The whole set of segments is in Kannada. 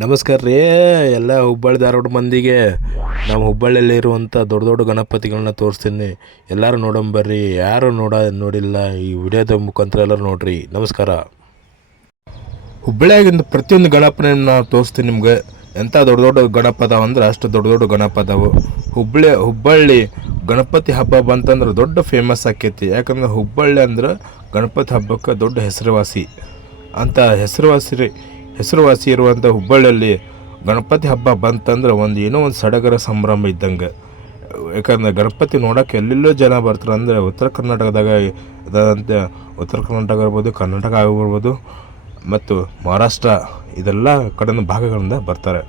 ನಮಸ್ಕಾರ ರೀ ಎಲ್ಲ ಹುಬ್ಬಳ್ಳಿ ಧಾರವಾಡ ಮಂದಿಗೆ. ನಮ್ಮ ಹುಬ್ಬಳ್ಳಿಯಲ್ಲಿ ಇರುವಂಥ ದೊಡ್ಡ ದೊಡ್ಡ ಗಣಪತಿಗಳನ್ನ ತೋರಿಸ್ತೀನಿ. ಎಲ್ಲರೂ ನೋಡಂಬರ್ರಿ. ಯಾರು ನೋಡಿಲ್ಲ ಈ ವಿಡಿಯೋದ ಮುಖಾಂತರ ಎಲ್ಲರೂ ನೋಡ್ರಿ. ನಮಸ್ಕಾರ. ಹುಬ್ಬಳ್ಳಿಯಾಗಿಂದ ಪ್ರತಿಯೊಂದು ಗಣಪನ ನಾನು ತೋರಿಸ್ತೀನಿ ನಿಮ್ಗೆ. ಎಂಥ ದೊಡ್ಡ ದೊಡ್ಡ ಗಣಪ ಅದಾವ ಅಂದ್ರೆ ಅಷ್ಟು ದೊಡ್ಡ ದೊಡ್ಡ ಗಣಪ ಅದಾವು. ಹುಬ್ಬಳ್ಳಿ ಗಣಪತಿ ಹಬ್ಬ ಬಂತಂದ್ರೆ ದೊಡ್ಡ ಫೇಮಸ್ ಆಕೈತಿ. ಯಾಕಂದ್ರೆ ಹುಬ್ಬಳ್ಳಿ ಅಂದ್ರೆ ಗಣಪತಿ ಹಬ್ಬಕ್ಕೆ ದೊಡ್ಡ ಹೆಸರುವಾಸಿ ಅಂತ ಹೆಸರುವಾಸಿ ಇರುವಂಥ ಹುಬ್ಬಳ್ಳಿಯಲ್ಲಿ ಗಣಪತಿ ಹಬ್ಬ ಬಂತಂದ್ರೆ ಏನೋ ಒಂದು ಸಡಗರ ಸಂಭ್ರಮ ಇದ್ದಂಗೆ. ಯಾಕಂದ್ರೆ ಗಣಪತಿ ನೋಡೋಕೆ ಎಲ್ಲೆಲ್ಲೋ ಜನ ಬರ್ತಾರೆ. ಅಂದರೆ ಉತ್ತರ ಕರ್ನಾಟಕದಾಗ ಇದಂತೆ ಉತ್ತರ ಕರ್ನಾಟಕ ಇರ್ಬೋದು, ಕರ್ನಾಟಕ ಆಗಿರ್ಬೋದು ಮತ್ತು ಮಹಾರಾಷ್ಟ್ರ ಇದೆಲ್ಲ ಕಡೆ ಭಾಗಗಳಿಂದ ಬರ್ತಾರೆ.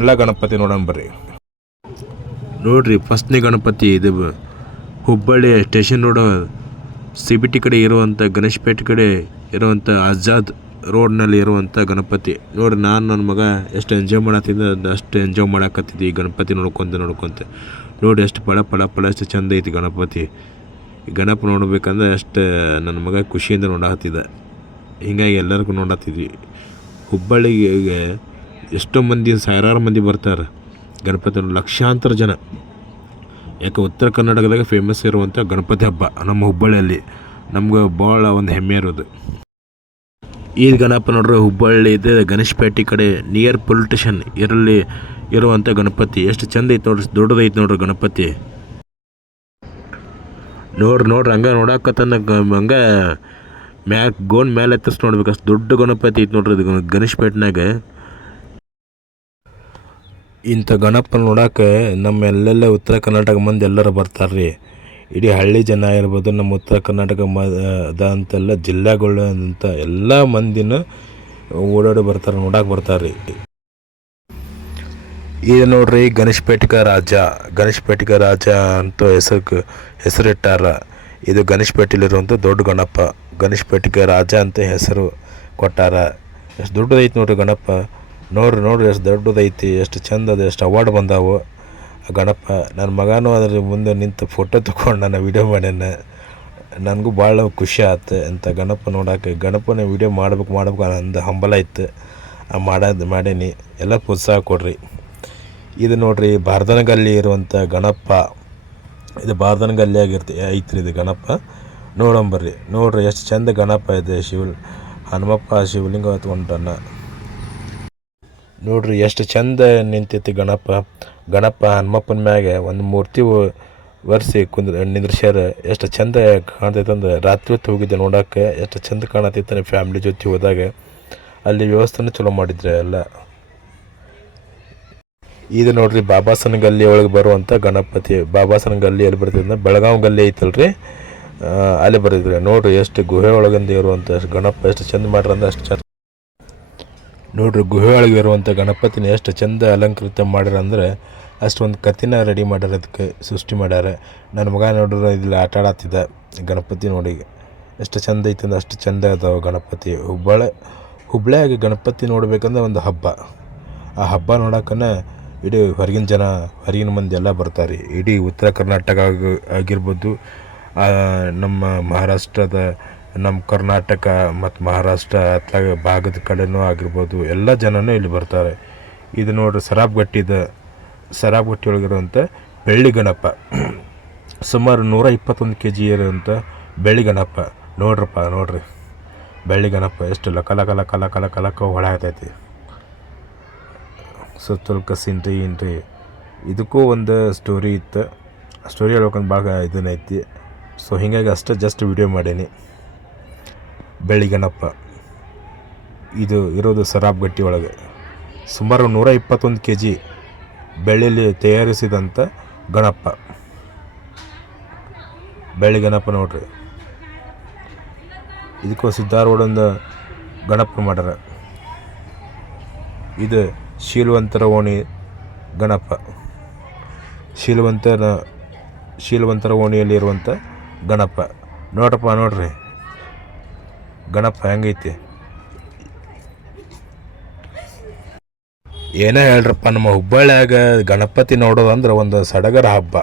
ಎಲ್ಲ ಗಣಪತಿ ನೋಡೋಣ ಬರ್ರಿ. ನೋಡ್ರಿ ಫಸ್ಟ್ನೇ ಗಣಪತಿ ಇದು ಹುಬ್ಬಳ್ಳಿ ಸ್ಟೇಷನ್ ರೋಡ್ CBT ಕಡೆ ಇರುವಂಥ ಗಣೇಶಪೇಟೆ ಕಡೆ ಇರುವಂಥ ಆಜಾದ್ ರೋಡ್ನಲ್ಲಿ ಇರುವಂಥ ಗಣಪತಿ ನೋಡ್ರಿ. ನಾನು ನನ್ನ ಮಗ ಎಷ್ಟು ಎಂಜಾಯ್ ಮಾಡತ್ತಿದ್ದೆ ಅಷ್ಟು ಎಂಜಾಯ್ ಮಾಡಕತ್ತಿದ್ದೆ. ಈ ಗಣಪತಿ ನೋಡ್ಕೊತ ನೋಡಿ ಎಷ್ಟು ಪಳ ಎಷ್ಟು ಚಂದ ಐತಿ ಗಣಪತಿ. ಈ ಗಣಪ ನೋಡ್ಬೇಕಂದ್ರೆ ಅಷ್ಟು ನನ್ನ ಮಗ ಖುಷಿಯಿಂದ ನೋಡತ್ತಿದ್ದೆ. ಹೀಗಾಗಿ ಎಲ್ಲರಿಗೂ ನೋಡತ್ತಿದ್ವಿ. ಹುಬ್ಬಳ್ಳಿಗೆ ಎಷ್ಟೋ ಮಂದಿ, ಸಾವಿರಾರು ಮಂದಿ ಬರ್ತಾರೆ ಗಣಪತಿ, ಲಕ್ಷಾಂತರ ಜನ. ಯಾಕೆ ಉತ್ತರ ಕರ್ನಾಟಕದಾಗ ಫೇಮಸ್ ಇರುವಂಥ ಗಣಪತಿ ಹಬ್ಬ ನಮ್ಮ ಹುಬ್ಬಳ್ಳಿಯಲ್ಲಿ ನಮ್ಗೆ ಭಾಳ ಒಂದು ಹೆಮ್ಮೆ ಇರೋದು. ಈ ಗಣಪ ನೋಡ್ರಿ ಹುಬ್ಬಳ್ಳಿ ಇದೆ ಗಣೇಶಪೇಟೆ ಕಡೆ ನಿಯರ್ ಪೊಲೀಸ್ ಸ್ಟೇಷನ್ ಇರುವಂಥ ಗಣಪತಿ ಎಷ್ಟು ಚಂದ ಐತೆ ನೋಡ್ರಿ. ದೊಡ್ಡದೈತೆ ನೋಡ್ರಿ ಗಣಪತಿ. ನೋಡ್ರಿ ಹಂಗೆ ನೋಡಕತ್ತನ ಹಂಗೆ ಗೋನ್ ಮೇಲೆ ಎತ್ತಸ್ ನೋಡ್ಬೇಕು. ಅಷ್ಟು ದೊಡ್ಡ ಗಣಪತಿ ಐತೆ ನೋಡ್ರಿ ಇದು ಗಣೇಶಪೇಟ್ನಾಗ. ಇಂಥ ಗಣಪ ನೋಡೋಕೆ ನಮ್ಮ ಎಲ್ಲೆಲ್ಲ ಉತ್ತರ ಕರ್ನಾಟಕ ಮಂದಿ ಎಲ್ಲರೂ ಬರ್ತಾರೆ. ಇಡೀ ಹಳ್ಳಿ ಜನ ಇರ್ಬೋದು, ನಮ್ಮ ಉತ್ತರ ಕರ್ನಾಟಕ ಅದಂತೆಲ್ಲ ಜಿಲ್ಲೆಗಳು ಅಂತ ಎಲ್ಲ ಮಂದಿನ ಓಡಾಡಿ ಬರ್ತಾರೆ, ನೋಡಕ್ಕೆ ಬರ್ತಾರೆ. ಇದು ನೋಡ್ರಿ ಗಣೇಶಪೇಟೆ ರಾಜ ಅಂತ ಹೆಸರಿಟ್ಟಾರ. ಇದು ಗಣೇಶಪೇಟೆಲಿರುವಂಥ ದೊಡ್ಡ ಗಣಪ. ಗಣೇಶಪೇಟೆ ರಾಜ ಅಂತ ಹೆಸರು ಕೊಟ್ಟಾರ. ಎಷ್ಟು ದೊಡ್ಡದೈತಿ ನೋಡ್ರಿ ಗಣಪ. ನೋಡ್ರಿ ಎಷ್ಟು ದೊಡ್ಡದೈತಿ, ಎಷ್ಟು ಚಂದ ಅದ, ಎಷ್ಟು ಅವಾರ್ಡ್ ಬಂದಾವು ಆ ಗಣಪ. ನನ್ನ ಮಗನೂ ಅದ್ರ ಮುಂದೆ ನಿಂತು ಫೋಟೋ ತೊಗೊಂಡು ನಾನು ವೀಡಿಯೋ ಮಾಡ್ಯಾನ. ನನಗೂ ಭಾಳ ಖುಷಿ ಆಯ್ತು ಇಂಥ ಗಣಪ ನೋಡೋಕೆ. ಗಣಪನ ವೀಡಿಯೋ ಮಾಡ್ಬೇಕು ಅನ್ನೋ ಹಂಬಲ ಇತ್ತು. ಮಾಡೀನಿ. ಎಲ್ಲ ಪ್ರೋತ್ಸಾಹ ಕೊಡ್ರಿ. ಇದು ನೋಡ್ರಿ ಬಾರ್ದನಗಲ್ಲಿ ಇರುವಂಥ ಗಣಪ. ಇದು ಬಾರ್ದನಗಲ್ಲಿಯಾಗಿ ಐತ್ರಿ ಇದು ಗಣಪ. ನೋಡಂಬರ್ರಿ. ನೋಡ್ರಿ ಎಷ್ಟು ಚಂದ ಗಣಪ ಇದೆ. ಹನುಮಪ್ಪ ಶಿವಲಿಂಗ ಹೊತ್ಕೊಂಡನ. ನೋಡ್ರಿ ಎಷ್ಟು ಚಂದ ನಿಂತೈತಿ ಗಣಪ ಹನುಮಪ್ಪನ ಮ್ಯಾಗೆ ಒಂದು ಮೂರ್ತಿ ಒರೆಸಿ ನಿಂದ್ರಿಸ್ಯಾರ. ಎಷ್ಟು ಚಂದ ಕಾಣ್ತೈತೆ ಅಂದ್ರೆ ರಾತ್ರಿ ಹೊತ್ತು ಹೋಗಿದ್ದೆ ನೋಡೋಕೆ. ಎಷ್ಟು ಚಂದ ಕಾಣತೈತೆ ಫ್ಯಾಮ್ಲಿ ಜೊತೆ ಹೋದಾಗ. ಅಲ್ಲಿ ವ್ಯವಸ್ಥೆನೂ ಚಲೋ ಮಾಡಿದ್ರೆ ಎಲ್ಲ. ಇದು ನೋಡ್ರಿ ಬಾಬಾಸನ ಗಲ್ಲಿ ಒಳಗೆ ಬರುವಂಥ ಗಣಪತಿ. ಬಾಬಾಸನ ಗಲ್ಲಿ ಎಲ್ಲಿ ಬರ್ತಿದ್ರೆ ಬೆಳಗಾವಿ ಗಲ್ಲಿ ಐತಲ್ರಿ, ಅಲ್ಲಿ ಬರ್ತಿದ್ರೆ. ನೋಡ್ರಿ ಎಷ್ಟು ಗುಹೆ ಒಳಗಿಂದ ಇರುವಂಥ ಗಣಪ ಎಷ್ಟು ಚಂದ ಮಾಡ್ರಂದ್ರೆ ಅಷ್ಟು ಚಂದ. ನೋಡ್ರಿ ಗುಹೆ ಒಳಗೆ ಇರುವಂಥ ಗಣಪತಿನ ಎಷ್ಟು ಚಂದ ಅಲಂಕೃತ ಮಾಡ್ಯಾರ ಅಂದರೆ ಅಷ್ಟೊಂದು ಕತ್ತಿನ ರೆಡಿ ಮಾಡ್ಯಾರ, ಅದಕ್ಕೆ ಸೃಷ್ಟಿ ಮಾಡ್ಯಾರ. ನನ್ನ ಮಗ ನೋಡ್ರಿ ಇಲ್ಲಿ ಆಟ ಆಡತ್ತಿದ್ದ ಗಣಪತಿ ನೋಡಿ. ಎಷ್ಟು ಚಂದ ಐತೆ ಅಂದ್ರೆ ಅಷ್ಟು ಚಂದ ಅದಾವ ಗಣಪತಿ. ಹುಬ್ಬಳ್ಳಿಯಾಗಿ ಗಣಪತಿ ನೋಡ್ಬೇಕಂದ್ರೆ ಒಂದು ಹಬ್ಬ. ಆ ಹಬ್ಬ ನೋಡೋಕನ ಇಡೀ ಹೊರಗಿನ ಮಂದಿ ಎಲ್ಲ ಬರ್ತಾರೆ. ಇಡೀ ಉತ್ತರ ಕರ್ನಾಟಕ ಆಗಿರ್ಬೋದು, ನಮ್ಮ ಮಹಾರಾಷ್ಟ್ರದ, ನಮ್ಮ ಕರ್ನಾಟಕ ಮತ್ತು ಮಹಾರಾಷ್ಟ್ರ ಅತ್ಲಾಗ ಭಾಗದ ಕಡೆನೂ ಆಗಿರ್ಬೋದು, ಎಲ್ಲ ಜನನೂ ಇಲ್ಲಿ ಬರ್ತಾರೆ. ಇದು ನೋಡ್ರಿ ಸರಾಬಗಟ್ಟಿ ಒಳಗಿರುವಂಥ ಬೆಳ್ಳಿ ಗಣಪ. ಸುಮಾರು 121 kg ಇರುವಂಥ ಬೆಳ್ಳಿ ಗಣಪ. ನೋಡ್ರಿ ಬೆಳ್ಳಿ ಗಣಪ ಎಷ್ಟು ಲಕ ಹೊಳಾಗ್ತೈತಿ. ಸುತ್ತಲ್ಕ ಸೀನ್ರಿ ಇದಕ್ಕೂ ಒಂದು ಸ್ಟೋರಿ ಇತ್ತು. ಸ್ಟೋರಿ ಹೇಳ್ಬೇಕಂದು ಭಾಳ ಇದನ್ನೈತಿ. ಸೊ ಹೀಗಾಗಿ ಅಷ್ಟೇ ಜಸ್ಟ್ ವಿಡಿಯೋ ಮಾಡೀನಿ. ಬೆಳ್ಳಿ ಗಣಪ ಇದು ಇರೋದು ಸರಾಬಗಟ್ಟಿ ಒಳಗೆ. ಸುಮಾರು 121 kg ಬೆಳ್ಳಿಯಲ್ಲಿ ತಯಾರಿಸಿದಂಥ ಗಣಪ. ಬೆಳ್ಳಿ ಗಣಪ ನೋಡ್ರಿ. ಇದಕ್ಕೂ ಸಿದ್ಧಾರೂಢಂದು ಗಣಪ ಮಾಡ್ಯಾರ. ಇದು ಶೀಲವಂತರ ಓಣಿ ಗಣಪ. ಶೀಲವಂತರ ಓಣಿಯಲ್ಲಿರುವಂಥ ಗಣಪ. ನೋಡ್ರಿ ಗಣಪ ಹೆಂಗೈತಿ. ಏನೇ ಹೇಳ್ರಪ್ಪ, ನಮ್ಮ ಹುಬ್ಬಳ್ಳಿಯಾಗ ಗಣಪತಿ ನೋಡೋದಂದ್ರೆ ಒಂದು ಸಡಗರ ಹಬ್ಬ.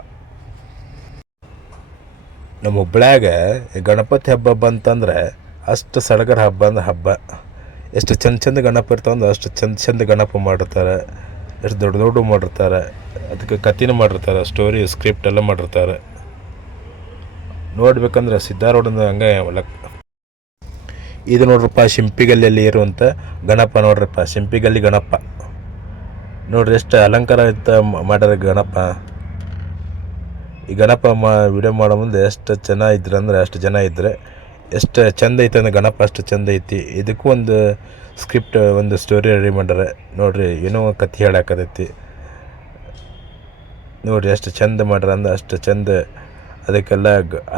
ನಮ್ಮ ಹುಬ್ಬಳ್ಳಿಯಾಗ ಗಣಪತಿ ಹಬ್ಬ ಬಂತಂದ್ರೆ ಅಷ್ಟು ಸಡಗರ ಹಬ್ಬ ಅಂದ್ರೆ ಹಬ್ಬ. ಎಷ್ಟು ಚಂದ ಗಣಪ ಇರ್ತಾವಂದ್ರೆ ಅಷ್ಟು ಚಂದ ಗಣಪ ಮಾಡಿರ್ತಾರೆ. ಎಷ್ಟು ದೊಡ್ಡ ಮಾಡಿರ್ತಾರೆ. ಅದಕ್ಕೆ ಕಥೆನೂ ಮಾಡಿರ್ತಾರೆ, ಸ್ಟೋರಿ ಸ್ಕ್ರಿಪ್ಟ್ ಎಲ್ಲ ಮಾಡಿರ್ತಾರೆ. ನೋಡ್ಬೇಕಂದ್ರೆ ಸಿದ್ಧಾರೂಢನ ಹಂಗೆ ಇದು ನೋಡ್ರಪ್ಪ, ಶಿಂಪಿಗಲ್ಲಿಯಲ್ಲಿ ಇರುವಂಥ ಗಣಪ ನೋಡ್ರಪ್ಪ. ಶಿಂಪಿಗಲ್ಲಿ ಗಣಪ ನೋಡ್ರಿ, ಎಷ್ಟು ಅಲಂಕಾರ ಮಾಡ್ಯಾರ ಗಣಪ. ಈ ಗಣಪ ವಿಡಿಯೋ ಮಾಡೋ ಮುಂದೆ ಎಷ್ಟು ಚೆನ್ನಾಗಿದ್ರು ಅಂದ್ರೆ ಅಷ್ಟು ಜನ ಇದ್ದರೆ ಎಷ್ಟು ಚಂದ ಐತೆ ಅಂದ್ರೆ ಗಣಪ ಅಷ್ಟು ಚಂದ ಐತಿ. ಇದಕ್ಕೂ ಒಂದು ಸ್ಕ್ರಿಪ್ಟ್, ಒಂದು ಸ್ಟೋರಿ ರೆಡಿ ಮಾಡ್ಯಾರ ನೋಡ್ರಿ. ಏನೋ ಕಥೆ ಹೇಳಾಕತೈತಿ ನೋಡ್ರಿ. ಎಷ್ಟು ಚಂದ ಮಾಡ್ಯಾರ ಅಂದ್ರೆ ಅಷ್ಟು ಚಂದ. ಅದಕ್ಕೆಲ್ಲ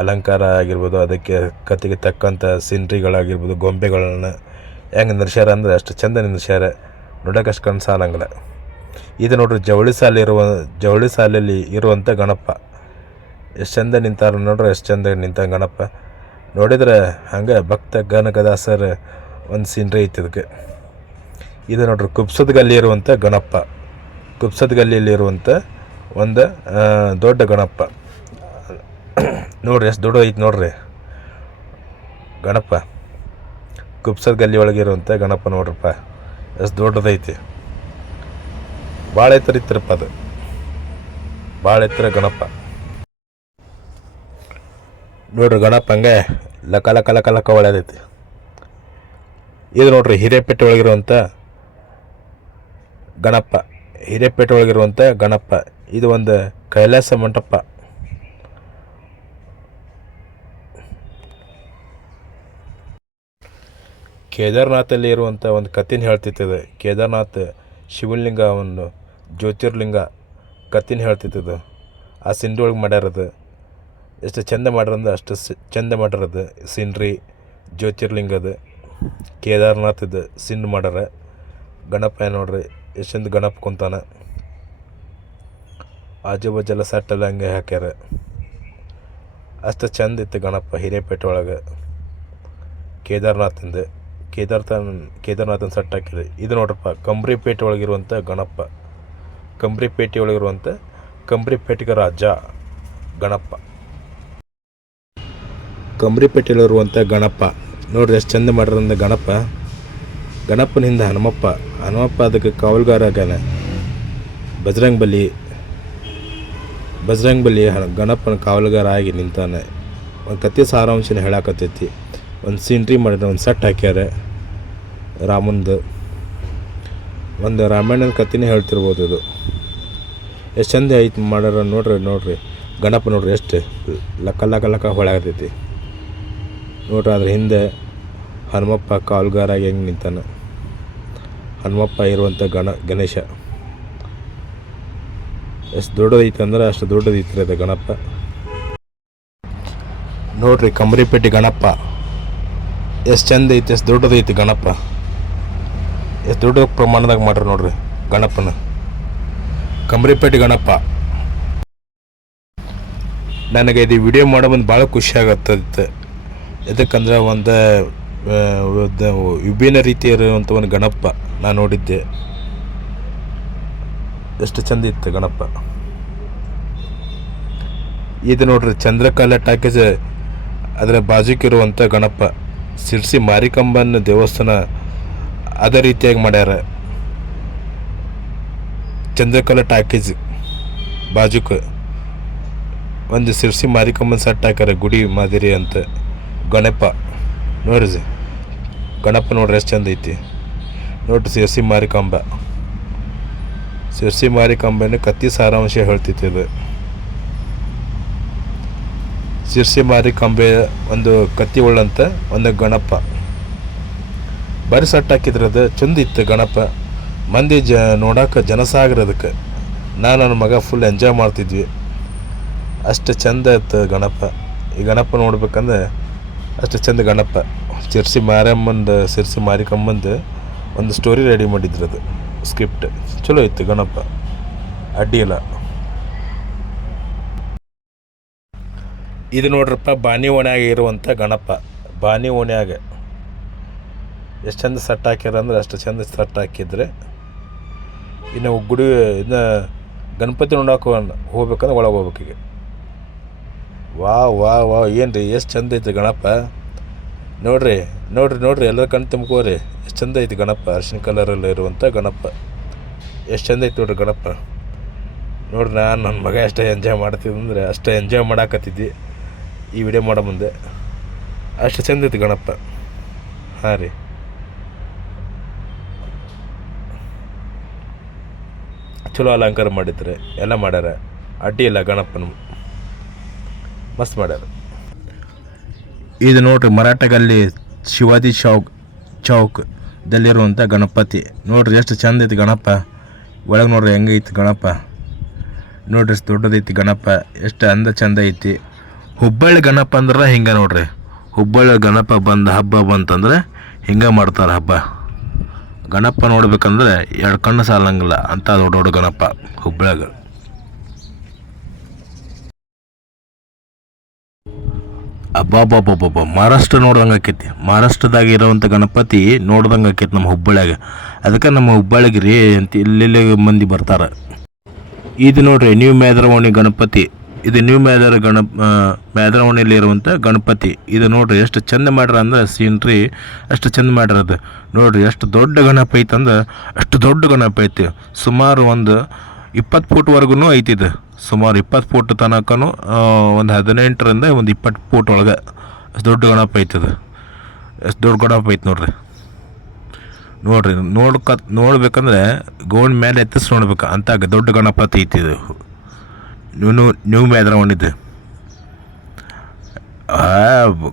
ಅಲಂಕಾರ ಆಗಿರ್ಬೋದು, ಅದಕ್ಕೆ ಕತೆಗೆ ತಕ್ಕಂಥ ಸೀನ್ರಿಗಳಾಗಿರ್ಬೋದು, ಗೊಂಬೆಗಳನ್ನ ಹೆಂಗೆ ನಿಲ್ಸ್ಯಾರ ಅಂದ್ರೆ ಅಷ್ಟು ಚಂದ ನಿಲ್ಸ್ಯಾರ. ನೋಡೋಕೆ ಅಷ್ಟು ಕಣ್ಣು ಸಾಲಂಗಿಲ್ಲ. ಇದು ನೋಡ್ರಿ, ಜವಳಿ ಶಾಲೆಯಲ್ಲಿ ಇರುವಂಥ ಗಣಪ. ಎಷ್ಟು ಚಂದ ನಿಂತಾರ ನೋಡ್ರಿ, ಎಷ್ಟು ಚಂದ ನಿಂತ ಗಣಪ. ನೋಡಿದ್ರೆ ಹಂಗೆ ಭಕ್ತ ಗಣಕದಾಸರ ಒಂದು ಸೀನ್ರಿ ಐತಿ ಇದಕ್ಕೆ. ಇದು ನೋಡ್ರಿ, ಕುಬ್ಸದ ಗಲ್ಲಿ ಇರುವಂಥ ಗಣಪ. ಕುಬ್ಸದ ಗಲ್ಲಿಯಲ್ಲಿರುವಂಥ ಒಂದು ದೊಡ್ಡ ಗಣಪ ನೋಡ್ರಿ. ಎಷ್ಟು ದೊಡ್ಡ ಐತಿ ನೋಡ್ರಿ ಗಣಪ. ಕುಬ್ಸದ ಗಲ್ಲಿ ಒಳಗಿರುವಂಥ ಗಣಪ ನೋಡ್ರಪ್ಪ, ಎಷ್ಟು ದೊಡ್ಡದೈತಿ. ಭಾಳ ಎತ್ತರ ಇತ್ತರಪ್ಪ, ಅದು ಭಾಳ ಎತ್ತರ ಗಣಪ ನೋಡ್ರಿ. ಗಣಪ ಹಂಗೆ ಲಕ ಒಳ್ಳೆದೈತಿ. ಇದು ನೋಡ್ರಿ, ಹಿರೇಪೇಟೆ ಒಳಗಿರುವಂಥ ಗಣಪ. ಹಿರೇಪೇಟೆ ಒಳಗಿರುವಂಥ ಗಣಪ. ಇದು ಒಂದು ಕೈಲಾಸ ಮಂಟಪ. ಕೇದಾರ್ನಾಥಲ್ಲಿ ಇರುವಂಥ ಒಂದು ಕಥೆನ ಹೇಳ್ತಿರ್ತದೆ. ಕೇದಾರ್ನಾಥ್ ಶಿವಲಿಂಗ, ಒಂದು ಜ್ಯೋತಿರ್ಲಿಂಗ ಕಥೆನ ಹೇಳ್ತಿರ್ತದೆ. ಆ ಸಿಂಡ್ರಿ ಒಳಗೆ ಮಾಡ್ಯಾರದು. ಎಷ್ಟು ಚಂದ ಮಾಡ್ರಂದ್ರೆ ಅಷ್ಟು ಚಂದ ಮಾಡ್ಯಾರದು. ಸೀನ್ರಿ ಜ್ಯೋತಿರ್ಲಿಂಗದ, ಕೇದಾರ್ನಾಥದ ಸಿಂಡ್ ಮಾಡ್ಯಾರ. ಗಣಪ ನೋಡ್ರಿ, ಎಷ್ಟು ಚಂದ ಗಣಪ ಕುಂತಾನ. ಆಜು ಬಾಜೆಲ್ಲ ಸಟ್ಟೆಲ್ಲ ಹಂಗೆ ಹಾಕ್ಯಾರ. ಅಷ್ಟು ಚಂದ ಇತ್ತು ಗಣಪ ಹಿರೇಪೇಟೆ ಒಳಗೆ. ಕೇದಾರ್ನಾಥನ ಸಟ್ ಹಾಕಿರಿ. ಇದು ನೋಡ್ರಪ್ಪ, ಕಂಬ್ರಿಪೇಟೆ ಒಳಗಿರುವಂಥ ಗಣಪ. ಕಂಬ್ರಿಪೇಟೆ ಒಳಗಿರುವಂಥ ಕಂಬ್ರಿಪೇಟೆಗ ರಾಜ ಗಣಪ. ಕಂಬ್ರಿಪೇಟೆಯಲ್ಲಿರುವಂಥ ಗಣಪ ನೋಡ್ರಿ, ಎಷ್ಟು ಚಂದ ಮಾಡ್ರಂದ ಗಣಪ. ಗಣಪನ ಹಿಂದೆ ಹನುಮಪ್ಪ ಅದಕ್ಕೆ ಕಾವಲುಗಾರ ಆಗ್ಯಾನ. ಬಜರಂಗ್ ಬಲಿ ಗಣಪನ ಕಾವಲುಗಾರ ಆಗಿ ನಿಂತಾನೆ. ಒಂದು ಕತೆ ಸಾರಾಂಶನ ಹೇಳಾಕತ್ತೈತಿ. ಒಂದು ಸೀನ್ರಿ ಮಾಡಿದ, ಒಂದು ಸೆಟ್ ಹಾಕ್ಯಾರ ರಾಮಂದು. ಒಂದು ರಾಮಾಯಣದ ಕಥೆನೇ ಹೇಳ್ತಿರ್ಬೋದು. ಇದು ಎಷ್ಟು ಚಂದ ಐತಿ ಮಾಡ್ಯಾರ ನೋಡ್ರಿ. ಗಣಪ ನೋಡ್ರಿ, ಎಷ್ಟು ಲಕ್ಕ ಹೊಳಾಗತೈತಿ ನೋಡ್ರಿ. ಅದ್ರ ಹಿಂದೆ ಹನುಮಪ್ಪ ಕಾವಲುಗಾರಾಗಿ ಹೆಂಗೆ ನಿಂತಾನ. ಹನುಮಪ್ಪ ಇರುವಂಥ ಗಣೇಶ ಎಷ್ಟು ದೊಡ್ಡದೈತಿ ಅಂದ್ರೆ ಅಷ್ಟು ದೊಡ್ಡದೈತಿ ಅದು ಗಣಪ ನೋಡ್ರಿ. ಕಂಬ್ರಿಪೇಟೆ ಗಣಪ ಎಷ್ಟು ಚಂದ ಐತಿ, ಎಷ್ಟು ದೊಡ್ಡದೈತಿ ಗಣಪ. ಎಷ್ಟು ದೊಡ್ಡ ಪ್ರಮಾಣದಾಗ ಮಾಡ್ರಿ ನೋಡ್ರಿ ಗಣಪನ. ಕಂಬ್ರಿಪೇಟೆ ಗಣಪ. ನನಗೆ ಇದು ವಿಡಿಯೋ ಮಾಡೋ ಬಂದು ಭಾಳ ಖುಷಿ ಆಗತ್ತೈತೆ. ಯಾಕಂದ್ರೆ ಒಂದು ವಿಭಿನ್ನ ರೀತಿ ಇರುವಂಥ ಒಂದು ಗಣಪ ನಾನು ನೋಡಿದ್ದೆ. ಎಷ್ಟು ಚಂದ ಇತ್ತು ಗಣಪ. ಇದು ನೋಡ್ರಿ, ಚಂದ್ರಕಲಾ ಟಾಕೀಸ್ ಅದರ ಬಾಜುಕಿರುವಂಥ ಗಣಪ. ಸಿರ್ಸಿ ಮಾರಿಕಂಬನ ದೇವಸ್ಥಾನ ಅದೇ ರೀತಿಯಾಗಿ ಮಾಡ್ಯಾರ. ಚಂದ್ರಕಲಾ ಟಾಕೀಸ್ ಬಾಜುಕ ಒಂದು ಸಿರ್ಸಿ ಮಾರಿಕಂಬನ ಸೆಟ್ ಹಾಕ್ಯಾರ, ಗುಡಿ ಮಾದರಿ ಅಂತ. ಗಣಪ ನೋಡ್ರಿ, ಗಣಪ ನೋಡ್ರಿ ಎಷ್ಟು ಚಂದ ಐತಿ ನೋಡ್ರಿ. ಸಿರ್ಸಿ ಮಾರಿಕಂಬನ ಕತ್ತಿ ಸಾರಾಂಶ ಹೇಳ್ತೈತಿ ಇದು. ಸಿರ್ಸಿ ಮಾರಿಕಂಬೆ ಒಂದು ಕತ್ತಿ ಉಳ್ಳಂತ ಒಂದು ಗಣಪ. ಬರೀ ಸೆಟ್ ಹಾಕಿದ್ರೆ ಅದು ಚಂದ ಇತ್ತು ಗಣಪ. ಮಂದಿ ನೋಡೋಕೆ ಜನಸಾಗರ ಅದಕ್ಕೆ. ನನ್ನ ಮಗ ಫುಲ್ ಎಂಜಾಯ್ ಮಾಡ್ತಿದ್ವಿ. ಅಷ್ಟು ಚಂದ ಇತ್ತು ಗಣಪ. ಈ ಗಣಪ ನೋಡ್ಬೇಕಂದ್ರೆ ಅಷ್ಟು ಚಂದ ಗಣಪ. ಸಿರ್ಸಿ ಮಾರಿಕಂಬಂದು ಒಂದು ಸ್ಟೋರಿ ರೆಡಿ ಮಾಡಿದ್ರು. ಅದು ಸ್ಕ್ರಿಪ್ಟ್ ಚಲೋ ಇತ್ತು ಗಣಪ, ಅಡ್ಡಿ ಇಲ್ಲ. ಇದು ನೋಡ್ರಪ್ಪ, ಬಾನಿ ಓಣ್ಯಾಗ ಇರುವಂಥ ಗಣಪ. ಬಾನಿ ಓಣ್ಯಾಗ ಎಷ್ಟು ಚಂದ ಸೆಟ್ ಹಾಕ್ಯಾರ ಅಂದ್ರೆ ಅಷ್ಟು ಚಂದ ಸೆಟ್ ಹಾಕಿದ್ರೆ. ಇನ್ನು ಗುಡಿ ಇನ್ನು ಗಣಪತಿ ನೋಡೋಕೆ ಹೋಗ್ಬೇಕಂದ್ರೆ ಒಳಗೆ ಹೋಗ್ಬೇಕೀಗ. ವಾ ಏನು ರೀ, ಎಷ್ಟು ಚಂದ ಐತೆ ಗಣಪ. ನೋಡ್ರಿ ಎಲ್ಲರ ಕಣ್ಣು ತುಂಬ್ಕೋರಿ. ಎಷ್ಟು ಎಷ್ಟು ಚಂದ ಐತಿ ಗಣಪ, ಅರಿಶಿನ ಕಲರಲ್ಲಿ ಇರುವಂಥ ಗಣಪ. ಎಷ್ಟು ಚಂದ ಐತಿ ನೋಡ್ರಿ ಗಣಪ. ನೋಡ್ರಿ ನಾನು ನನ್ನ ಮಗ ಅಷ್ಟೇ ಎಂಜಾಯ್ ಮಾಡ್ತಿದ್ದಂದ್ರೆ ಅಷ್ಟೇ ಎಂಜಾಯ್ ಮಾಡಾಕತ್ತಿದ್ದೆ ಈ ವಿಡಿಯೋ ಮಾಡೋ ಮುಂದೆ. ಅಷ್ಟು ಚಂದ ಐತಿ ಗಣಪ. ಹಾಂ ರೀ, ಚಲೋ ಅಲಂಕಾರ ಮಾಡಿದ್ರೆ ಎಲ್ಲ ಮಾಡ್ಯಾರ, ಅಡ್ಡಿ ಇಲ್ಲ. ಗಣಪನ ಮಸ್ತ್ ಮಾಡ್ಯಾರ. ಇದು ನೋಡ್ರಿ ಮರಾಠಗಲ್ಲಿ ಶಿವಾಜಿ ಚೌಕ್ದಲ್ಲಿರುವಂಥ ಗಣಪತಿ. ನೋಡ್ರಿ ಎಷ್ಟು ಚಂದ ಐತಿ ಗಣಪ. ಒಳಗೆ ನೋಡ್ರಿ ಹೆಂಗೈತಿ ಗಣಪ. ನೋಡ್ರಿ ಎಷ್ಟು ದೊಡ್ಡದೈತಿ ಗಣಪ, ಎಷ್ಟು ಚಂದ ಐತಿ. ಹುಬ್ಬಳ್ಳಿ ಗಣಪ ಅಂದ್ರೆ ಹಿಂಗೆ ನೋಡ್ರಿ. ಹುಬ್ಬಳ್ಳಿ ಗಣಪ ಹಬ್ಬ ಬಂತಂದ್ರೆ ಹಿಂಗೆ ಮಾಡ್ತಾರೆ ಹಬ್ಬ. ಗಣಪ ನೋಡ್ಬೇಕಂದ್ರೆ 2 ಕಣ್ಣು ಸಾಲಂಗಿಲ್ಲ ಅಂತ ದೊಡ್ಡ ಗಣಪ ಹುಬ್ಬಳ್ಳಿಯಾಗ. ಅಬ್ಬಾಬ್ಬಬ್ಬಬ್ಬ, ಮಹಾರಾಷ್ಟ್ರ ನೋಡ್ದಂಗೆ ಆಕೈತಿ. ಮಹಾರಾಷ್ಟ್ರದಾಗ ಇರೋವಂಥ ಗಣಪತಿ ನೋಡ್ದಂಗೆ ಆಕೈತಿ ನಮ್ಮ ಹುಬ್ಬಳ್ಳಿಯಾಗ. ಅದಕ್ಕೆ ನಮ್ಮ ಹುಬ್ಬಳ್ಳಿಗೆ ರೀ ಅಂತ ಇಲ್ಲಿ ಮಂದಿ ಬರ್ತಾರೆ. ಇದು ನೋಡ್ರಿ ನ್ಯೂ ಮೇದರವಾಣಿ ಗಣಪತಿ. ಇದು ನ್ಯೂ ಮೇದರವಾಣಿಯಲ್ಲಿ ಇರುವಂಥ ಗಣಪತಿ. ಇದು ನೋಡ್ರಿ ಎಷ್ಟು ಚಂದ ಮಾಡ್ಯಾರ ಅಂದ್ರೆ ಸೀನ್ರಿ ಅಷ್ಟು ಚಂದ ಮಾಡ್ಯಾರದು. ನೋಡ್ರಿ ಎಷ್ಟು ದೊಡ್ಡ ಗಣಪ ಐತೆ ಅಂದ್ರೆ ಅಷ್ಟು ದೊಡ್ಡ ಗಣಪ ಐತಿ. ಸುಮಾರು ಒಂದು 20 ಫೂಟ್ವರೆಗೂ ಐತಿದು. ಸುಮಾರು 20 ಫೂಟ್ ತನಕನೂ ಒಂದು 18ರಿಂದ ಒಂದು 20 ಫೂಟ್ ಒಳಗೆ ಅಷ್ಟು ದೊಡ್ಡ ಗಣಪ ಐತದು. ಎಷ್ಟು ದೊಡ್ಡ ಗಣಪ ಐತೆ ನೋಡ್ರಿ. ನೋಡ್ಬೇಕಂದ್ರೆ ಗೋಣ್ ಮೇಲೆ ಎತ್ತಿಸಿ ನೋಡ್ಬೇಕು ಅಂತ ದೊಡ್ಡ ಗಣಪತಿ ಐತಿ ಇದು. ನ್ಯೂ ಮೇದರವಾಣಿದು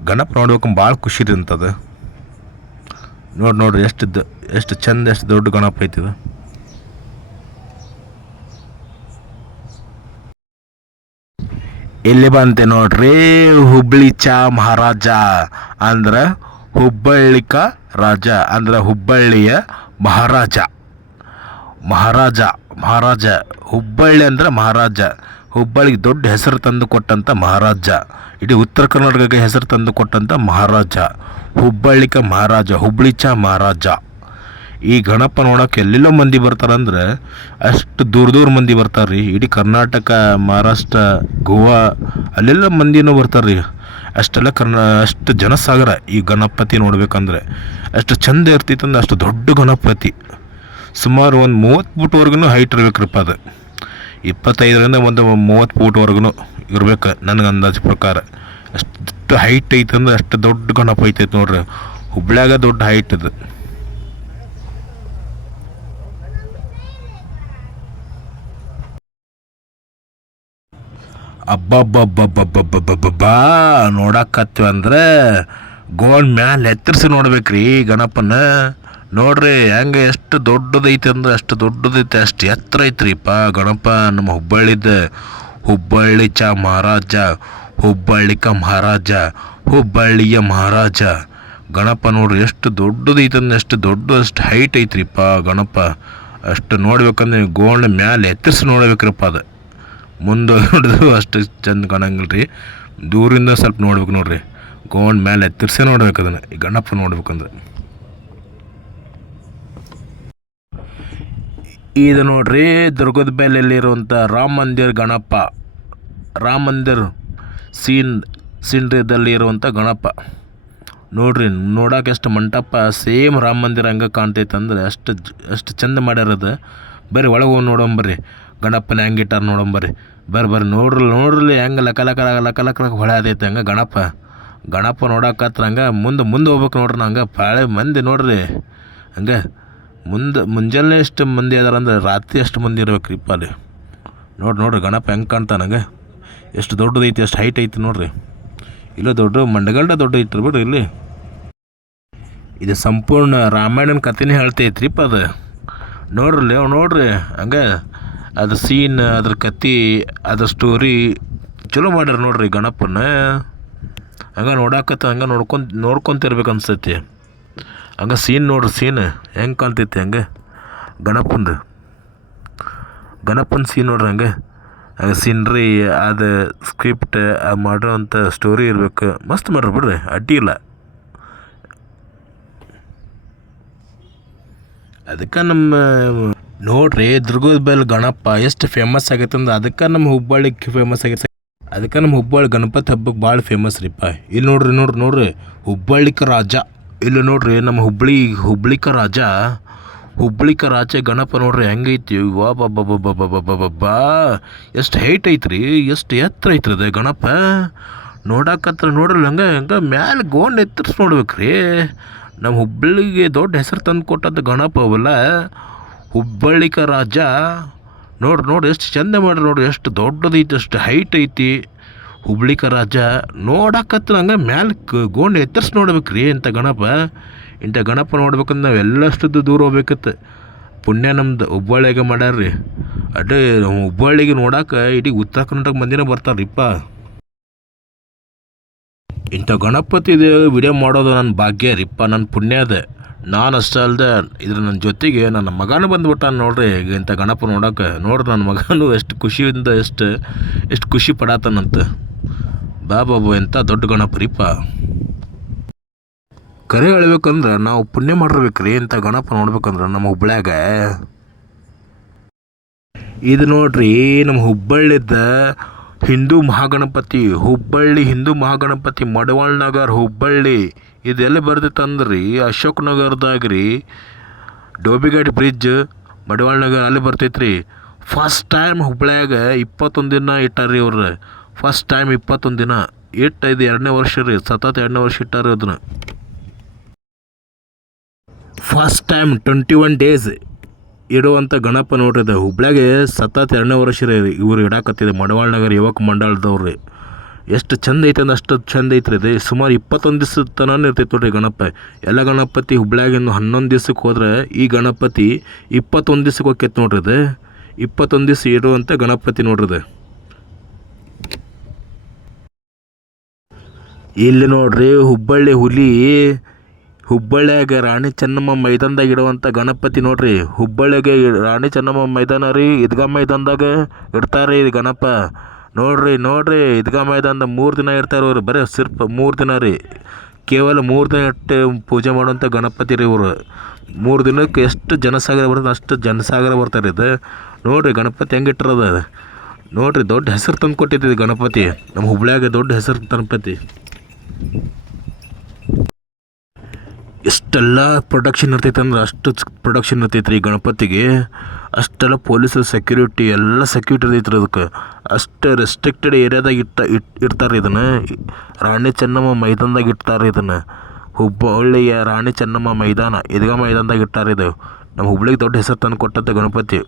ಗಣಪ ನೋಡ್ಬೇಕು ಭಾಳ ಖುಷಿ ರೀ ಅಂತದು. ನೋಡ್ರಿ ಎಷ್ಟು ಚಂದ, ಎಷ್ಟು ದೊಡ್ಡ ಗಣಪ ಐತಿದು. ಇಲ್ಲಿ ಬಂತೆ ನೋಡ್ರಿ ಹುಬ್ಬಳ್ಳಿ ಚಾ ಮಹಾರಾಜ ಅಂದ್ರೆ ಹುಬ್ಬಳ್ಳಿಕ ರಾಜ ಅಂದ್ರೆ ಹುಬ್ಬಳ್ಳಿಯ ಮಹಾರಾಜ. ಹುಬ್ಬಳ್ಳಿ ಅಂದ್ರೆ ಮಹಾರಾಜ. ಹುಬ್ಬಳ್ಳಿಗೆ ದೊಡ್ಡ ಹೆಸರು ತಂದು ಕೊಟ್ಟಂಥ ಮಹಾರಾಜ. ಇಡೀ ಉತ್ತರ ಕರ್ನಾಟಕಕ್ಕೆ ಹೆಸರು ತಂದು ಕೊಟ್ಟಂಥ ಮಹಾರಾಜ ಹುಬ್ಬಳ್ಳಿಕ ಮಹಾರಾಜ, ಹುಬ್ಬಳ್ಳಿ ಚಾ ಮಹಾರಾಜ. ಈ ಗಣಪ ನೋಡೋಕೆ ಎಲ್ಲೆಲ್ಲೋ ಮಂದಿ ಬರ್ತಾರಂದ್ರೆ ಅಷ್ಟು ದೂರ ಮಂದಿ ಬರ್ತಾರೆ ರೀ. ಇಡೀ ಕರ್ನಾಟಕ, ಮಹಾರಾಷ್ಟ್ರ, ಗೋವಾ ಅಲ್ಲೆಲ್ಲ ಮಂದಿನೂ ಬರ್ತಾರೆ ರೀ. ಅಷ್ಟು ಜನಸಾಗರ ಈ ಗಣಪತಿ ನೋಡ್ಬೇಕಂದ್ರೆ. ಅಷ್ಟು ಚಂದ ಇರ್ತೈತಂದ್ರೆ ಅಷ್ಟು ದೊಡ್ಡ ಗಣಪತಿ. ಸುಮಾರು ಒಂದು 30 ಫೂಟ್ವರೆಗೂ ಹೈಟ್ ಇರ್ಬೇಕ್ರಪ್ಪ ಅದು. 25ರಿಂದ ಒಂದು 30 ಫೂಟ್ವರೆಗೂ ಇರ್ಬೇಕು ನನಗೆ ಅಂದಾಜು ಪ್ರಕಾರ. ಅಷ್ಟು ಹೈಟ್ ಐತಂದ್ರೆ ಅಷ್ಟು ದೊಡ್ಡ ಗಣಪ ಐತೈತೆ ನೋಡ್ರಿ. ಹುಬ್ಳ್ಯಾಗ ದೊಡ್ಡ ಹೈಟ್ ಅದು. ಅಬ್ಬಬ್ಬಬ್ಬಬ್ಬಬ್ಬಬ್ಬಬ್ಬಾ, ನೋಡಕತ್ತೀವಿ ಅಂದ್ರೆ ಗೋಣ್ ಮ್ಯಾಲೆ ಎತ್ತರಿಸಿ ನೋಡ್ಬೇಕ್ರಿ ಗಣಪನ. ನೋಡ್ರಿ ಹೆಂಗೆ ಎಷ್ಟು ದೊಡ್ಡದೈತೆ ಅಂದ್ರೆ ಅಷ್ಟು ದೊಡ್ಡದೈತೆ, ಅಷ್ಟು ಎತ್ತರ ಐತ್ರಿಪ್ಪ ಗಣಪ. ನಮ್ಮ ಹುಬ್ಬಳ್ಳಿ ಚಾ ಮಹಾರಾಜ, ಹುಬ್ಬಳ್ಳಿಕ ಮಹಾರಾಜ, ಹುಬ್ಬಳ್ಳಿಯ ಮಹಾರಾಜ ಗಣಪ. ನೋಡ್ರಿ ಎಷ್ಟು ದೊಡ್ಡದೈತೆ ಅಂದ್ರೆ ಅಷ್ಟು ಹೈಟ್ ಐತ್ರಿಪ್ಪ ಗಣಪ. ಅಷ್ಟು ನೋಡ್ಬೇಕಂದ್ರೆ ಗೋಣ್ ಮ್ಯಾಲೆ ಎತ್ತರಿಸಿ ನೋಡ್ಬೇಕ್ರಪ್ಪ ಅದು. ಮುಂದೆ ನೋಡಿದ್ರು ಅಷ್ಟು ಚಂದ ಕಾಣಂಗಿಲ್ಲ ರೀ. ದೂರಿಂದ ಸ್ವಲ್ಪ ನೋಡ್ಬೇಕು ನೋಡ್ರಿ. ಗೋಣ್ ಮೇಲೆ ಎತ್ತರಿಸೇ ನೋಡ್ಬೇಕು ಅದನ್ನು, ಈ ಗಣಪ ನೋಡ್ಬೇಕಂದ್ರೆ. ಇದು ನೋಡ್ರಿ ದುರ್ಗದ ಬೆಲೆಯಲ್ಲಿರುವಂಥ ರಾಮ ಮಂದಿರ ಗಣಪ. ರಾಮ ಮಂದಿರ ಸೀನ್ರಿದಲ್ಲಿ ಇರುವಂಥ ಗಣಪ ನೋಡ್ರಿ. ನೋಡೋಕೆ ಎಷ್ಟು ಮಂಟಪ ಸೇಮ್ ರಾಮ ಮಂದಿರ ಹಂಗೆ ಕಾಣ್ತೈತೆ ಅಂದ್ರೆ ಅಷ್ಟು ಚಂದ ಮಾಡ್ಯಾರದು. ಬರ್ರಿ ಒಳಗೆ ಹೋಗಿ ನೋಡೋಂಬರ್ರಿ ಗಣಪನ ಹೆಂಗೆ ಇಟ್ಟಾರ ನೋಡೋಂಬರ್ರಿ. ಬರ್ರಿ ನೋಡ್ರಿ ಹೆಂಗೆ ಲಕ ಹೊಳೆ ಅದೈತೆ ಹಂಗೆ ಗಣಪ ನೋಡಕತ್ರ ಹಂಗೆ ಮುಂದೆ ಹೋಗ್ಬೇಕು ನೋಡ್ರಿ. ಹಂಗೆ ಭಾಳ ಮಂದಿ ನೋಡ್ರಿ. ಹಂಗೆ ಮುಂಜಾನೆ ಎಷ್ಟು ಮಂದಿ ಅದಾರ ಅಂದ್ರೆ ರಾತ್ರಿ ಅಷ್ಟು ಮಂದಿ ಇರ್ಬೇಕ್ರಿಪ್ಪ ಅಲ್ಲಿ. ನೋಡ್ರಿ ಗಣಪ ಹೆಂಗೆ ಕಾಣ್ತಾನೆ ಹಂಗೆ. ಎಷ್ಟು ದೊಡ್ಡದೈತಿ, ಎಷ್ಟು ಹೈಟ್ ಐತಿ ನೋಡ್ರಿ. ಇಲ್ಲ ದೊಡ್ಡ ಮಂಡಗಲ್ಡ ದೊಡ್ಡ ಐತ್ರಿ ಬಿಡ್ರಿ ಇಲ್ಲಿ. ಇದು ಸಂಪೂರ್ಣ ರಾಮಾಯಣನ ಕಥೆನೇ ಹೇಳ್ತೈತ್ರಿಪ್ಪ ಅದು. ನೋಡ್ರಿ ಹಂಗೆ ಅದ್ರ ಸೀನ್, ಅದ್ರ ಕತೆ, ಅದ್ರ ಸ್ಟೋರಿ ಚಲೋ ಮಾಡ್ಯಾರ ನೋಡ್ರಿ ಗಣಪನ. ಹಂಗೆ ಹಂಗೆ ನೋಡ್ಕೊಂತಿರ್ಬೇಕು ಅನ್ಸೈತಿ. ಹಂಗೆ ಸೀನ್ ನೋಡ್ರಿ, ಸೀನ್ ಹೆಂಗೆ ಕಾಣ್ತೈತಿ ಹಂಗೆ ಗಣಪನ ಸೀನ್ ನೋಡ್ರಿ. ಹಂಗೆ ಸೀನ್ರಿ, ಅದು ಸ್ಕ್ರಿಪ್ಟ್ ಮಾಡೋವಂಥ ಸ್ಟೋರಿ ಇರ್ಬೇಕು. ಮಸ್ತ್ ಮಾಡ್ರಿ ಬಿಡ್ರಿ, ಅಡ್ಡಿ ಇಲ್ಲ. ಅದಕ್ಕೆ ನಮ್ಮ ನೋಡ್ರಿ ದುರ್ಗದ ಬೆಲೆ ಗಣಪ ಎಷ್ಟು ಫೇಮಸ್ ಆಗೈತೆ ಅಂದ್ರೆ ಅದಕ್ಕೆ ನಮ್ಮ ಹುಬ್ಬಳ್ಳಿಗೆ ಫೇಮಸ್ ಆಗೈತೆ. ಅದಕ್ಕೆ ನಮ್ಮ ಹುಬ್ಬಳ್ಳಿ ಗಣಪತಿ ಹಬ್ಬಕ್ಕೆ ಭಾಳ ಫೇಮಸ್ ರೀಪ್ಪ. ಇಲ್ಲಿ ನೋಡ್ರಿ ಹುಬ್ಬಳ್ಳಿಕ ರಾಜ ಇಲ್ಲಿ ನೋಡ್ರಿ ನಮ್ಮ ಹುಬ್ಳಿಕ ರಾಜ ಗಣಪ ನೋಡ್ರಿ ಹೆಂಗೈತಿ ವಾ ಬಾ ಬಾ ಬಾ ಬಾ ಬಾ ಬಾ ಬಾ ಬಾ ಎಷ್ಟು ಹೈಟ್ ಐತ್ರಿ, ಎಷ್ಟು ಎತ್ತರ ಐತ್ರಿ ಅದು ಗಣಪ. ನೋಡಕತ್ರ ನೋಡ್ರಿ ಹಂಗೆ ಹಂಗೆ ಮ್ಯಾಲೆ ಗೋಂಡ್ ಎತ್ತರಿಸಿ ನೋಡ್ಬೇಕ್ರಿ. ನಮ್ಮ ಹುಬ್ಬಳ್ಳಿಗೆ ದೊಡ್ಡ ಹೆಸರು ತಂದು ಕೊಟ್ಟದ್ದು ಗಣಪ ಅವಲ್ಲ ಹುಬ್ಬಳ್ಳಿಕ ರಾಜ. ನೋಡ್ರಿ ಎಷ್ಟು ಚಂದ ಮಾಡ್ರಿ, ನೋಡ್ರಿ ಎಷ್ಟು ದೊಡ್ಡದೈತಿ, ಎಷ್ಟು ಹೈಟ್ ಐತಿ ಹುಬ್ಳಿಕ ರಾಜ. ನೋಡಕತ್ರ ಹಂಗೆ ಮ್ಯಾಲೆ ಗೋಂಡ್ ಎತ್ತರಿಸಿ ನೋಡ್ಬೇಕ್ರಿ ಇಂಥ ಗಣಪ. ಇಂಥ ಗಣಪ ನೋಡ್ಬೇಕಂದ್ರೆ ನಾವು ಎಲ್ಲಷ್ಟದ್ದು ದೂರ ಹೋಗ್ಬೇಕತ್ತು. ಪುಣ್ಯ ನಮ್ದು ಹುಬ್ಬಳ್ಳಿಗೆ ಮಾಡ್ಯಾರ್ರಿ. ಅದೇ ಹುಬ್ಬಳ್ಳಿಗೆ ನೋಡಕ್ಕೆ ಇಡೀ ಉತ್ತರ ಕರ್ನಾಟಕ ಮಂದಿನ ಬರ್ತಾರ್ರಿಪ್ಪ. ಇಂಥ ಗಣಪತಿದು ವಿಡಿಯೋ ಮಾಡೋದು ನನ್ನ ಭಾಗ್ಯ ರೀಪ್ಪ, ನನ್ನ ಪುಣ್ಯ ಅದ. ನಾನು ಅಷ್ಟೇ ಅಲ್ಲದೆ ಇದ್ರ ನನ್ನ ಜೊತೆಗೆ ನನ್ನ ಮಗನೂ ಬಂದ್ಬಿಟ್ಟ ನೋಡ್ರಿ ಇಂಥ ಗಣಪ ನೋಡೋಕೆ. ನೋಡ್ರಿ ನನ್ನ ಮಗನೂ ಎಷ್ಟು ಖುಷಿಯಿಂದ ಎಷ್ಟು ಖುಷಿ ಪಡಾತನಂತ. ಬಾಬಾ ಎಂಥ ದೊಡ್ಡ ಗಣಪ ರೀಪ್ಪ. ಕರೆ ಹೇಳ್ಬೇಕಂದ್ರೆ ನಾವು ಪುಣ್ಯ ಮಾಡಿರ್ಬೇಕ್ರಿ ಇಂಥ ಗಣಪ ನೋಡ್ಬೇಕಂದ್ರೆ ನಮ್ಮ ಹುಬ್ಳ್ಯಾಗ. ಇದು ನೋಡ್ರಿ ನಮ್ಮ ಹುಬ್ಬಳ್ಳಿದ ಹಿಂದೂ ಮಹಾಗಣಪತಿ ಮಡವಾಳ್ ನಗರ್ ಹುಬ್ಬಳ್ಳಿ. ಇದೆಲ್ಲ ಬರ್ದಿತ್ತಂದ್ರಿ ಅಶೋಕ್ ನಗರದಾಗ ರೀ, ಡೋಬಿಘಾಟ್ ಬ್ರಿಡ್ಜ್ ಮಡವಾಳ್ ನಗರ್ ಅಲ್ಲಿ ಬರ್ತೈತ್ರಿ. ಫಸ್ಟ್ ಟೈಮ್ ಹುಬ್ಳ್ಯಾಗ 21 ದಿನ ಇಟ್ಟಾರ್ರಿ ಅವ್ರು. ಫಸ್ಟ್ ಟೈಮ್ 21 ದಿನ ಇಟ್ಟು ಇದು 2ನೇ ವರ್ಷ ರೀ, ಸತತ 2ನೇ ವರ್ಷ ಇಟ್ಟಾರ ಅದನ್ನ. ಫಸ್ಟ್ ಟೈಮ್ 21 ಡೇಸ್ ಇಡುವಂಥ ಗಣಪ ನೋಡ್ರಿ ಹುಬ್ಳ್ಯಾಗೆ ಸತತ 2ನೇ ವರ್ಷ ರೀ ಇವ್ರು ಇಡಾಕತ್ತಿದೆ ಮಡವಾಳ್ ನಗರ ಯುವಕ ಮಂಡಳದವ್ರಿ. ಎಷ್ಟು ಚಂದ ಐತೆ ಅಂದ್ರೆ ಅಷ್ಟು ಚಂದ ಐತ್ರಿ ಇದು. ಸುಮಾರು 21 ದಿವಸ ತನಕ ಇರ್ತೈತೆ ನೋಡ್ರಿ ಗಣಪ. ಎಲ್ಲ ಗಣಪತಿ ಹುಬ್ಳ್ಯಾಗಿಂದು 11 ದಿವ್ಸಕ್ಕೆ ಹೋದ್ರೆ ಈ ಗಣಪತಿ 21 ದಿವ್ಸಕ್ಕೆ ಹೋಗ್ತೈತೆ ನೋಡ್ರಿ ಇದು. 21 ದಿವಸ ಇಡುವಂಥ ಗಣಪತಿ ನೋಡ್ರಿ. ಇಲ್ಲಿ ನೋಡ್ರಿ ಹುಬ್ಬಳ್ಳಿ ಹುಲಿ ಹುಬ್ಬಳ್ಳಿಯಾಗ ರಾಣಿ ಚೆನ್ನಮ್ಮ ಮೈದಾನದಾಗ ಇಡುವಂಥ ಗಣಪತಿ ನೋಡ್ರಿ. ಹುಬ್ಬಳ್ಳಿಗೆ ರಾಣಿ ಚೆನ್ನಮ್ಮ ಮೈದಾನ ರೀ, ಈದ್ಗಾ ಮೈದಾನದಾಗ ಇಡ್ತಾರೆ ಇದು ಗಣಪ. ನೋಡ್ರಿ ಈದ್ಗಾ ಮೈದಾನದ 3 ದಿನ ಇರ್ತಾರೆ ಅವ್ರು. ಬರೀ ಸಿರ್ಫ್ 3 ದಿನ ರೀ, ಕೇವಲ 3 ದಿನ ಇಟ್ಟು ಪೂಜೆ ಮಾಡುವಂಥ ಗಣಪತಿ ರೀ ಇವರು. 3 ದಿನಕ್ಕೆ ಎಷ್ಟು ಜನಸಾಗರ ಬರ್ತದೆ ಅಷ್ಟು ಜನಸಾಗರ ಬರ್ತಾರೆ ಇದು. ನೋಡ್ರಿ ಗಣಪತಿ ಹೆಂಗೆ ಇಟ್ಟಿರೋದು ನೋಡ್ರಿ. ದೊಡ್ಡ ಹೆಸರು ತಂದು ಕೊಟ್ಟಿದ್ದು ಗಣಪತಿ ನಮ್ಮ ಹುಬ್ಳ್ಯಾಗ, ದೊಡ್ಡ ಹೆಸರು ಗಣಪತಿ. ಎಷ್ಟೆಲ್ಲ ಪ್ರೊಡಕ್ಷನ್ ಇರ್ತೈತೆ ಅಂದ್ರೆ ಅಷ್ಟು ಪ್ರೊಡಕ್ಷನ್ ಇರ್ತೈತೆ ರೀ ಗಣಪತಿಗೆ. ಅಷ್ಟೆಲ್ಲ ಪೊಲೀಸರು ಸೆಕ್ಯೂರಿಟಿ ಎಲ್ಲ ಸೆಕ್ಯೂರಿಟಿ ಇರ್ತೈತೆ ರೀ ಅದಕ್ಕೆ. ಅಷ್ಟು ರೆಸ್ಟ್ರಿಕ್ಟೆಡ್ ಏರಿಯಾದಾಗ ಇಡ್ತಾರೆ ಇದನ್ನು. ರಾಣಿ ಚೆನ್ನಮ್ಮ ಮೈದಾನದಾಗ ಇಡ್ತಾರೆ ಇದನ್ನು. ಹುಬ್ಬಳ್ಳಿಯ ರಾಣಿ ಚೆನ್ನಮ್ಮ ಮೈದಾನ ಈದ್ಗಾ ಮೈದಾನದಾಗ ಇಟ್ಟಾರೆ ಇದು. ನಮ್ಮ ಹುಬ್ಳಿಗೆ ದೊಡ್ಡ ಹೆಸರು ತಂದು ಕೊಟ್ಟಂಥ ಗಣಪತಿ.